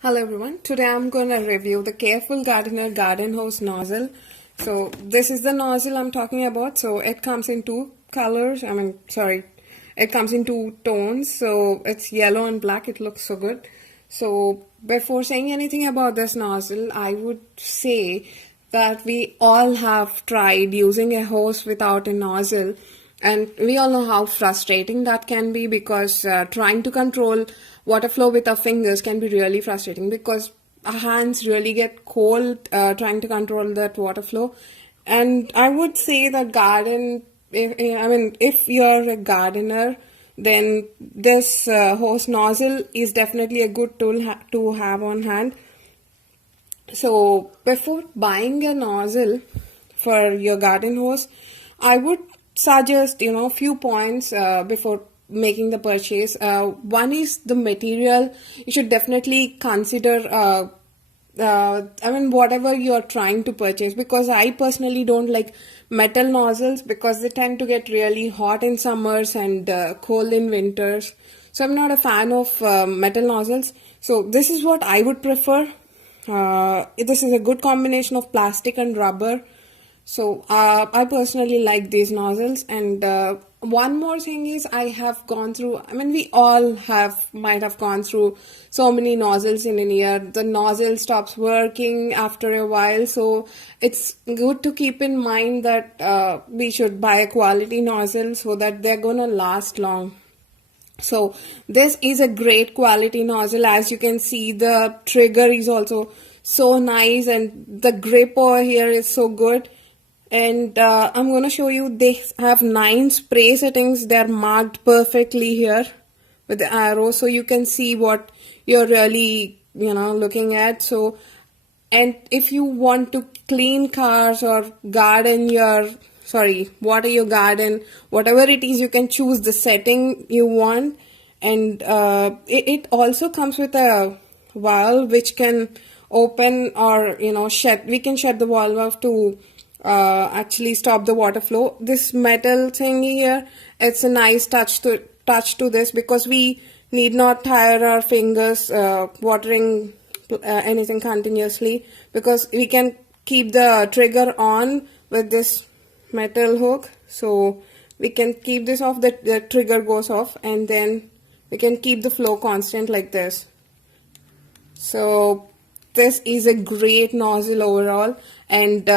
Hello everyone, today I'm going to review the Careful Gardener Garden Hose nozzle. So this is the nozzle I'm talking about. So it comes in two colors, it comes in two tones. So it's yellow and black, it looks so good. So before saying anything about this nozzle, I would say that we all have tried using a hose without a nozzle. And we all know how frustrating that can be because trying to control water flow with our fingers can be really frustrating because our hands really get cold trying to control that water flow. And I would say that if you're a gardener, then this hose nozzle is definitely a good tool to have on hand. So before buying a nozzle for your garden hose, I would suggest a few points before making the purchase. One is the material. You should definitely consider whatever you're trying to purchase, because I personally don't like metal nozzles because they tend to get really hot in summers and cold in winters. So I'm not a fan of metal nozzles. So this is what I would prefer. This is a good combination of plastic and rubber. So I personally like these nozzles. And one more thing is, we all might have gone through so many nozzles in a year. The nozzle stops working after a while, so it's good to keep in mind that we should buy a quality nozzle so that they're gonna last long. So this is a great quality nozzle. As you can see, the trigger is also so nice and the grip over here is so good. And I'm going to show you, they have 9 spray settings. They're marked perfectly here with the arrow, so you can see what you're really looking at. So, and if you want to clean cars or water your garden, whatever it is, you can choose the setting you want. And it also comes with a valve which can open or shut. We can shut the valve to actually stop the water flow. This metal thing here, it's a nice touch to this, because we need not tire our fingers watering anything continuously, because we can keep the trigger on with this metal hook. So we can keep this off, the trigger goes off, and then we can keep the flow constant like this. So this is a great nozzle overall. And